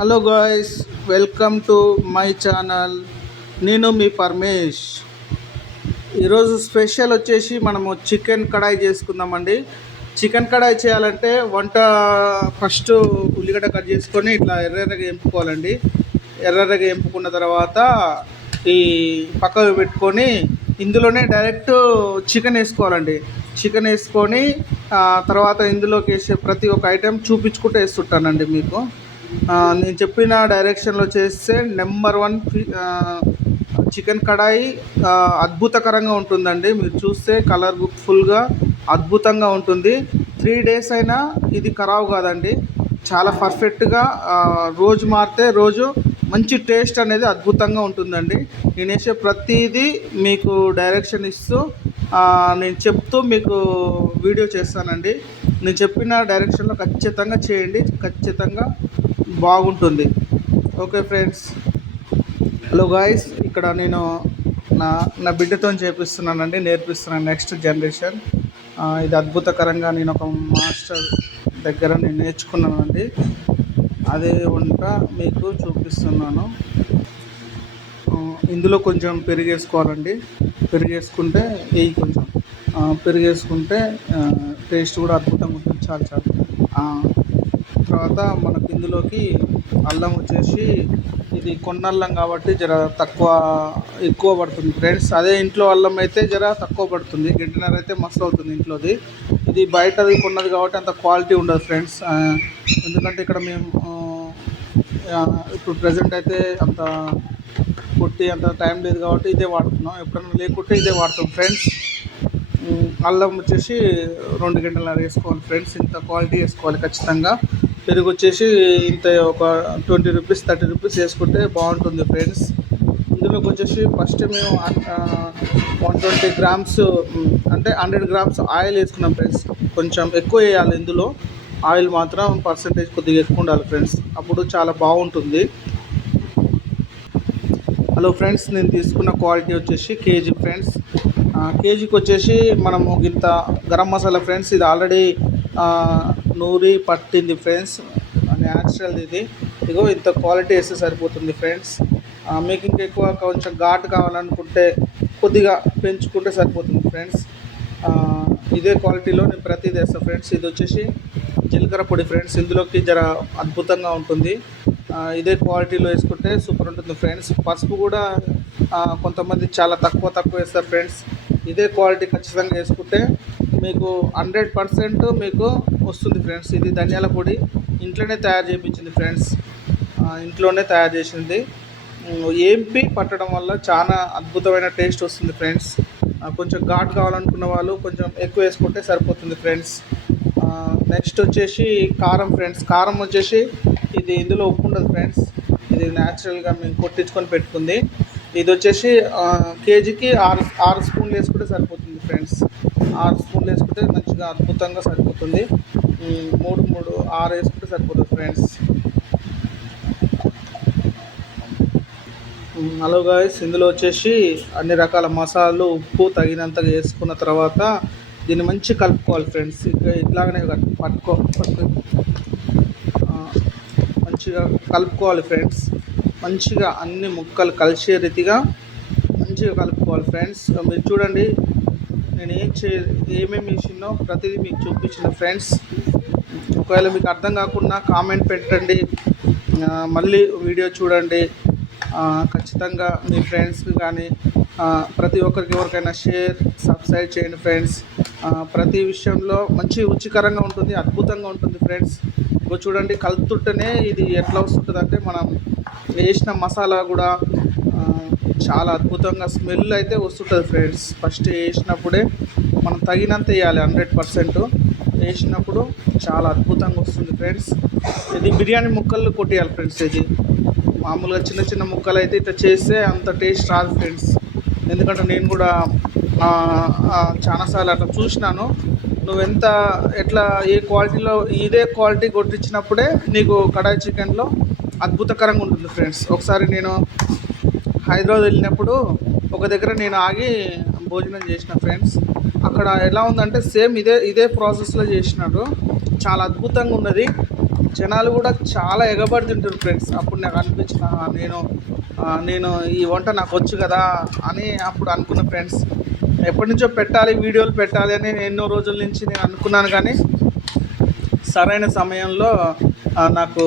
Hello guys, welcome to my channel. నేను మీ పరమేష్. ఈరోజు special వచ్చేసి మనము చికెన్ కడాయి చేసుకుందామండి. చికెన్ కడాయి చేయాలంటే ఫస్ట్ ఉల్లిగడ్డ కట్ చేసుకొని ఇట్లా ఎర్రగా ఎంపుకోవాలండి. ఎర్రగా ఎంపుకున్న తర్వాత ఈ పక్కకు పెట్టుకొని ఇందులోనే డైరెక్ట్ చికెన్ వేసుకోవాలండి. చికెన్ వేసుకొని తర్వాత ఇందులోకి వేసే ప్రతి ఒక్క ఐటెం చూపించుకుంటూ వేస్తుంటానండి మీకు. నేను చెప్పిన డైరెక్షన్లో చేస్తే నెంబర్ వన్ చికెన్ కడాయి అద్భుతకరంగా ఉంటుందండి. మీరు చూస్తే కలర్ఫుల్గా అద్భుతంగా ఉంటుంది. 3 days అయినా ఇది ఖరాబ్ కాదండి. చాలా పర్ఫెక్ట్గా రోజు మారితే రోజు మంచి టేస్ట్ అనేది అద్భుతంగా ఉంటుందండి. నేను వేసే ప్రతిదీ మీకు డైరెక్షన్ ఇస్తూ నేను చెప్తూ మీకు వీడియో చేస్తానండి. నేను చెప్పిన డైరెక్షన్లో ఖచ్చితంగా చేయండి, ఖచ్చితంగా బాగుంటుంది. Okay friends. హలో గాయస్, ఇక్కడ నేను నా బిడ్డతో చేపిస్తున్నానండి, నేర్పిస్తున్నాను నెక్స్ట్ జనరేషన్. ఇది అద్భుతకరంగా నేను ఒక మాస్టర్ దగ్గర నేను నేర్చుకున్నానండి. అదే వంట మీకు చూపిస్తున్నాను. ఇందులో కొంచెం పెరిగేసుకోవాలండి. పెరిగేసుకుంటే కొంచెం పెరిగేసుకుంటే టేస్ట్ కూడా అద్భుతంగా ఉంటుంది. చాలా తర్వాత మనకు ఇందులోకి అల్లం వచ్చేసి ఇది కొన్నల్లం కాబట్టి జర ఎక్కువ పడుతుంది ఫ్రెండ్స్. అదే ఇంట్లో అల్లం అయితే జర తక్కువ పడుతుంది. గింటనర అయితే మస్తు అవుతుంది ఇంట్లోది. ఇది బయటది కొన్నది కాబట్టి అంత క్వాలిటీ ఉండదు ఫ్రెండ్స్. ఎందుకంటే ఇక్కడ మేము ఇప్పుడు ప్రజెంట్ అయితే అంత అంత టైం లేదు కాబట్టి ఇదే వాడుతున్నాం. ఎప్పుడైనా లేకుంటే ఇదే వాడతాం ఫ్రెండ్స్. అల్లం వచ్చేసి 2 గంటలు వేసుకోవాలి ఫ్రెండ్స్. ఇంత క్వాలిటీ వేసుకోవాలి ఖచ్చితంగా. పెరుగు వచ్చేసి ఇంత ఒక 20 రూపీస్ 30 రూపీస్ వేసుకుంటే బాగుంటుంది ఫ్రెండ్స్. ఇందులోకి వచ్చేసి ఫస్ట్ మేము 120 గ్రామ్స్ అంటే 100 గ్రామ్స్ ఆయిల్ వేసుకున్నాం ఫ్రెండ్స్. కొంచెం ఎక్కువ వేయాలి ఇందులో. ఆయిల్ మాత్రం పర్సంటేజ్ కొద్దిగా ఎక్కువ ఉండాలి ఫ్రెండ్స్, అప్పుడు చాలా బాగుంటుంది. హలో ఫ్రెండ్స్, నేను తీసుకున్న క్వాలిటీ వచ్చేసి కేజీ ఫ్రెండ్స్. కేజీకి వచ్చేసి మనము ఇంత గరం మసాలా ఫ్రెండ్స్. ఇది ఆల్రెడీ నూరి పట్టింది ఫ్రెండ్స్, న్యాచురల్ ఇది. ఇగో ఇంత క్వాలిటీ వేస్తే సరిపోతుంది ఫ్రెండ్స్. మీకు ఇంకా ఎక్కువ కొంచెం ఘాటు కావాలనుకుంటే కొద్దిగా పెంచుకుంటే సరిపోతుంది ఫ్రెండ్స్. ఇదే క్వాలిటీలో నేను ప్రతిదీ వేస్తాను ఫ్రెండ్స్. ఇది వచ్చేసి జీలకర్ర పొడి ఫ్రెండ్స్. ఇందులోకి జర అద్భుతంగా ఉంటుంది. ఇదే క్వాలిటీలో వేసుకుంటే సూపర్ ఉంటుంది ఫ్రెండ్స్. పసుపు కూడా కొంతమంది చాలా తక్కువ వేస్తారు ఫ్రెండ్స్. ఇదే క్వాలిటీ ఖచ్చితంగా వేసుకుంటే మీకు 100% మీకు వస్తుంది ఫ్రెండ్స్. ఇది ధనియాల పొడి ఇంట్లోనే తయారు చేయించింది ఫ్రెండ్స్. ఇంట్లోనే తయారు చేసింది. ఏంపి పట్టడం వల్ల చాలా అద్భుతమైన టేస్ట్ వస్తుంది ఫ్రెండ్స్. కొంచెం ఘాటు కావాలనుకున్న వాళ్ళు కొంచెం ఎక్కువ వేసుకుంటే సరిపోతుంది ఫ్రెండ్స్. నెక్స్ట్ వచ్చేసి కారం ఫ్రెండ్స్. కారం వచ్చేసి ఇది ఇందులో ఉప్పు ఉండదు ఫ్రెండ్స్. ఇది న్యాచురల్గా మేము కొట్టించుకొని పెట్టుకుంది. ఇది వచ్చేసి కేజీకి 6 స్పూన్లు వేసుకుంటే సరిపోతుంది ఫ్రెండ్స్. 6 స్పూన్లు వేసుకుంటే మంచిగా అద్భుతంగా సరిపోతుంది. 6 వేసుకుంటే సరిపోతుంది ఫ్రెండ్స్. హలో గాయ్స్, ఇందులో వచ్చేసి అన్ని రకాల మసాలాలు ఉప్పు తగినంతగా వేసుకున్న తర్వాత దీన్ని మంచిగా కలుపుకోవాలి ఫ్రెండ్స్. ఇట్లాగనే మంచిగా కలుపుకోవాలి ఫ్రెండ్స్. మంచిగా అన్ని ముక్కలు కలిసే రీతిగా మంచిగా కలుపుకోవాలి ఫ్రెండ్స్. మీరు చూడండి, నేను ఏమేమి వేసినో ప్రతిదీ మీకు చూపించిన ఫ్రెండ్స్. ఒకవేళ మీకు అర్థం కాకుండా కామెంట్ పెట్టండి, మళ్ళీ వీడియో చూడండి. ఖచ్చితంగా మీ ఫ్రెండ్స్కి కానీ ప్రతి ఒక్కరికి ఎవరికైనా సబ్స్క్రైబ్ చేయండి ఫ్రెండ్స్. ప్రతి విషయంలో మంచి రుచికరంగా ఉంటుంది, అద్భుతంగా ఉంటుంది ఫ్రెండ్స్. ఇప్పుడు చూడండి, కలుపుతుంటేనే ఇది ఎట్లా వస్తుంటుంది అంటే మనం వేసిన మసాలా కూడా చాలా అద్భుతంగా స్మెల్ అయితే వస్తుంటుంది ఫ్రెండ్స్. ఫస్ట్ వేసినప్పుడే మనం తగినంత వేయాలి. 100% వేసినప్పుడు చాలా అద్భుతంగా వస్తుంది ఫ్రెండ్స్. ఇది బిర్యానీ ముక్కలు కొట్టేయాలి ఫ్రెండ్స్. ఇది మామూలుగా చిన్న ముక్కలు అయితే ఇట్లా చేస్తే అంత టేస్ట్ రాదు ఫ్రెండ్స్. ఎందుకంటే నేను కూడా చాలాసార్లు అట్లా చూసినాను. ఎట్లా ఏ క్వాలిటీలో ఇదే క్వాలిటీ కొట్టించినప్పుడే నీకు కడాయి చికెన్లో అద్భుతకరంగా ఉంటుంది ఫ్రెండ్స్. ఒకసారి నేను హైదరాబాద్ వెళ్ళినప్పుడు ఒక దగ్గర నేను ఆగి భోజనం చేసిన ఫ్రెండ్స్. అక్కడ ఎలా ఉందంటే సేమ్ ఇదే ప్రాసెస్లో చేసినారు. చాలా అద్భుతంగా ఉన్నది. జనాలు కూడా చాలా ఎగబడి తింటారు ఫ్రెండ్స్. అప్పుడు నాకు అనిపించిన నేను ఈ వంట నాకు వచ్చు కదా అని అప్పుడు అనుకున్న ఫ్రెండ్స్. ఎప్పటి నుంచో పెట్టాలి, వీడియోలు పెట్టాలి అని ఎన్నో రోజుల నుంచి నేను అనుకున్నాను, కానీ సరైన సమయంలో నాకు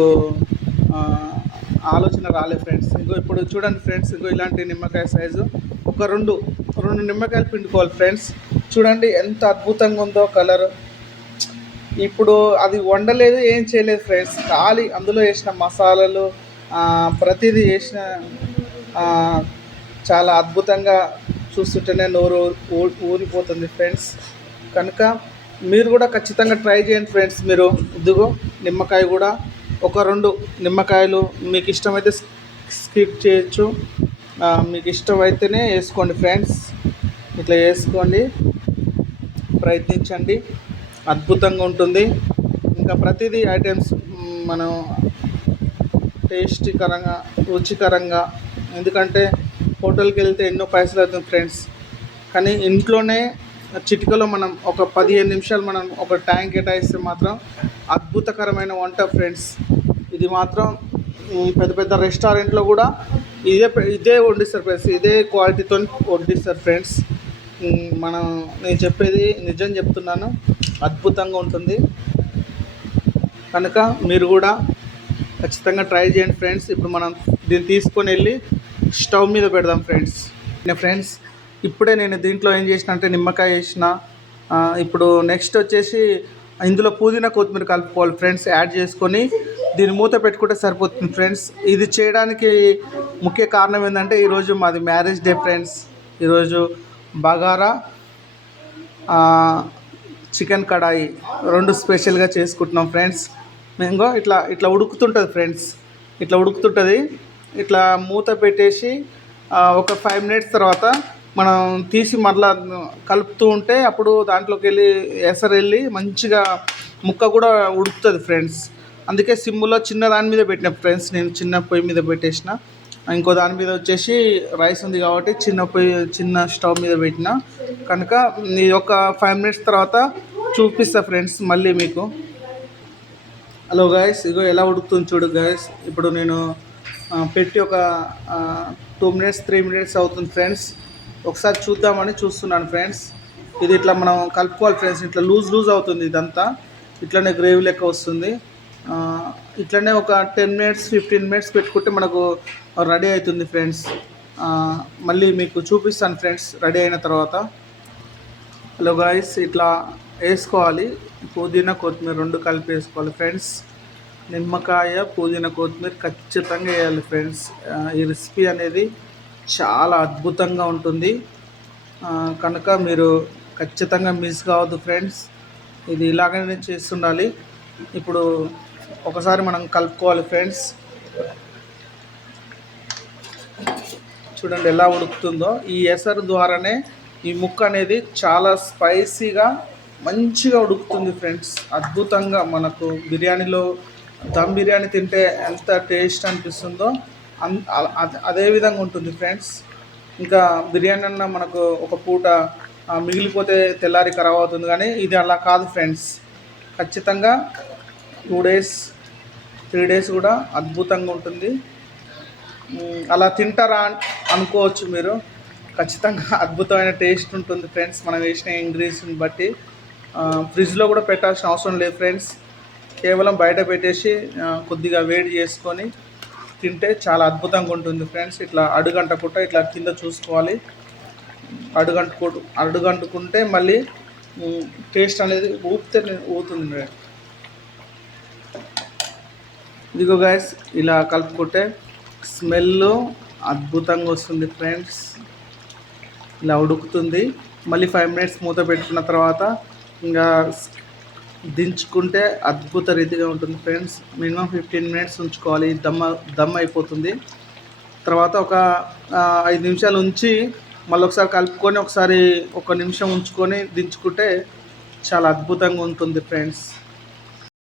ఆలోచన రాలేదు ఫ్రెండ్స్. ఇంకో ఇప్పుడు చూడండి ఫ్రెండ్స్, ఇంకో ఇలాంటి నిమ్మకాయ సైజు ఒక రెండు నిమ్మకాయలు పిండుకోవాలి ఫ్రెండ్స్. చూడండి ఎంత అద్భుతంగా ఉందో కలర్. ఇప్పుడు అది వండలేదు, ఏం చేయలేదు ఫ్రెండ్స్, ఖాళీ అందులో వేసిన మసాలాలు ప్రతిదీ వేసిన చాలా అద్భుతంగా చూస్తుంటేనే నోరు ఊరిపోతుంది ఫ్రెండ్స్. కనుక మీరు కూడా ఖచ్చితంగా ట్రై చేయండి ఫ్రెండ్స్. మీరు ఇదిగో నిమ్మకాయ కూడా ఒక 2 నిమ్మకాయలు మీకు ఇష్టమైతే స్కిప్ చేయొచ్చు, మీకు ఇష్టమైతేనే వేసుకోండి ఫ్రెండ్స్. ఇట్లా వేసుకోండి, ప్రయత్నించండి, అద్భుతంగా ఉంటుంది. ఇంకా ప్రతిదీ ఐటమ్స్ మనం టేస్టీకరంగా రుచికరంగా, ఎందుకంటే హోటల్కి వెళ్తే ఎన్నో పైసలు అవుతుంది ఫ్రెండ్స్, కానీ ఇంట్లోనే చిటికలో మనం ఒక 15 నిమిషాలు మనం ఒక ట్యాంక్ కేటాయిస్తే మాత్రం అద్భుతకరమైన వంట ఫ్రెండ్స్. ఇది మాత్రం పెద్ద పెద్ద రెస్టారెంట్లో కూడా ఇదే వండిస్తారు ఫ్రెండ్స్, ఇదే క్వాలిటీతో వండిస్తారు ఫ్రెండ్స్. నేను చెప్పేది నిజం చెప్తున్నాను, అద్భుతంగా ఉంటుంది. కనుక మీరు కూడా ఖచ్చితంగా ట్రై చేయండి ఫ్రెండ్స్. ఇప్పుడు మనం దీన్ని తీసుకొని వెళ్ళి స్టవ్ మీద పెడదాం ఫ్రెండ్స్. ఇప్పుడే నేను దీంట్లో ఏం చేసిన అంటే నిమ్మకాయ వేసిన. ఇప్పుడు నెక్స్ట్ వచ్చేసి ఇందులో పుదీనా కొత్తిమీర కలుపుకోవాలి ఫ్రెండ్స్. యాడ్ చేసుకొని దీన్ని మూత పెట్టుకుంటే సరిపోతుంది ఫ్రెండ్స్. ఇది చేయడానికి ముఖ్య కారణం ఏంటంటే ఈరోజు మాది మ్యారేజ్ డే ఫ్రెండ్స్. ఈరోజు బగారా చికెన్ కడాయి 2 స్పెషల్గా చేసుకుంటున్నాం ఫ్రెండ్స్. మేము ఇట్లా ఉడుకుతుంటుంది ఫ్రెండ్స్, ఇట్లా మూత పెట్టేసి ఒక 5 మినిట్స్ తర్వాత మనం తీసి మరలా కలుపుతూ ఉంటే అప్పుడు దాంట్లోకి వెళ్ళి మంచిగా ముక్క కూడా ఉడుకుతుంది ఫ్రెండ్స్. అందుకే సిమ్లో చిన్న దాని మీద పెట్టిన ఫ్రెండ్స్, నేను చిన్న పొయ్యి మీద పెట్టేసిన. ఇంకో దాని మీద వచ్చేసి రైస్ ఉంది కాబట్టి చిన్న స్టవ్ మీద పెట్టిన. కనుక ఈ ఒక 5 మినిట్స్ తర్వాత చూపిస్తా ఫ్రెండ్స్ మళ్ళీ మీకు. హలో గాయస్, ఇగో ఎలా ఉడుకుతుంది చూడు గాయస్. ఇప్పుడు నేను పెట్టి ఒక 2 మినిట్స్ 3 మినిట్స్ అవుతుంది ఫ్రెండ్స్. ఒకసారి చూద్దామని చూస్తున్నాను ఫ్రెండ్స్. ఇది ఇట్లా మనం కలుపుకోవాలి ఫ్రెండ్స్. ఇట్లా లూజ్ అవుతుంది, ఇదంతా ఇట్లనే గ్రేవీ లెక్క వస్తుంది. ఇట్లనే ఒక 10 మినిట్స్ 15 మినిట్స్ పెట్టుకుంటే మనకు రెడీ అవుతుంది ఫ్రెండ్స్. మళ్ళీ మీకు చూపిస్తాను ఫ్రెండ్స్ రెడీ అయిన తర్వాత. హలో గాయస్, ఇట్లా వేసుకోవాలి, పుదీనా కొత్తిమీర 2 కలిపి వేసుకోవాలి ఫ్రెండ్స్. నిమ్మకాయ పుదీనా కొత్తిమీర ఖచ్చితంగా వేయాలి ఫ్రెండ్స్. ఈ రెసిపీ అనేది చాలా అద్భుతంగా ఉంటుంది, కనుక మీరు ఖచ్చితంగా మిస్ కావద్దు ఫ్రెండ్స్. ఇది ఇలాగనే చేస్తుండాలి. ఇప్పుడు ఒకసారి మనం కలుపుకోవాలి ఫ్రెండ్స్. చూడండి ఎలా ఉడుకుతుందో. ఈ ఎసరు ద్వారానే ఈ ముక్క అనేది చాలా స్పైసీగా మంచిగా ఉడుకుతుంది ఫ్రెండ్స్. అద్భుతంగా మనకు బిర్యానీలో దమ్ బిర్యానీ తింటే ఎంత టేస్ట్ అనిపిస్తుందో అదే విధంగా ఉంటుంది ఫ్రెండ్స్. ఇంకా బిర్యానీ అన్న మనకు ఒక పూట మిగిలిపోతే తెల్లారి ఖరాబ్ అవుతుంది, కానీ ఇది అలా కాదు ఫ్రెండ్స్. ఖచ్చితంగా 2 డేస్ 3 డేస్ కూడా అద్భుతంగా ఉంటుంది. అలా తింటారా అనుకోవచ్చు మీరు, ఖచ్చితంగా అద్భుతమైన టేస్ట్ ఉంటుంది ఫ్రెండ్స్. మనం వేసిన ఇంగ్రీడియంట్స్ని బట్టి ఫ్రిడ్జ్లో కూడా పెట్టాల్సిన అవసరం లేదు ఫ్రెండ్స్. కేవలం బయట పెట్టేసి కొద్దిగా వేడి చేసుకొని తింటే చాలా అద్భుతంగా ఉంటుంది ఫ్రెండ్స్. ఇట్లా అడుగంటకుండా ఇట్లా కింద చూసుకోవాలి. అడుగంటుకుంటే మళ్ళీ టేస్ట్ అనేది ఊతుంది. ఇదిగో గాయస్, ఇలా కలుపుకుంటే స్మెల్ అద్భుతంగా వస్తుంది ఫ్రెండ్స్. ఇలా ఉడుకుతుంది. మళ్ళీ 5 మినిట్స్ మూత పెట్టుకున్న తర్వాత ఇంకా దించుకుంటే అద్భుత రీతిగా ఉంటుంది ఫ్రెండ్స్. మినిమం 15 మినిట్స్ ఉంచుకోవాలి, దమ్ అయిపోతుంది. తర్వాత ఒక 5 నిమిషాలు ఉంచి మళ్ళీ ఒకసారి కలుపుకొని ఒకసారి 1 నిమిషం ఉంచుకొని దించుకుంటే చాలా అద్భుతంగా ఉంటుంది ఫ్రెండ్స్.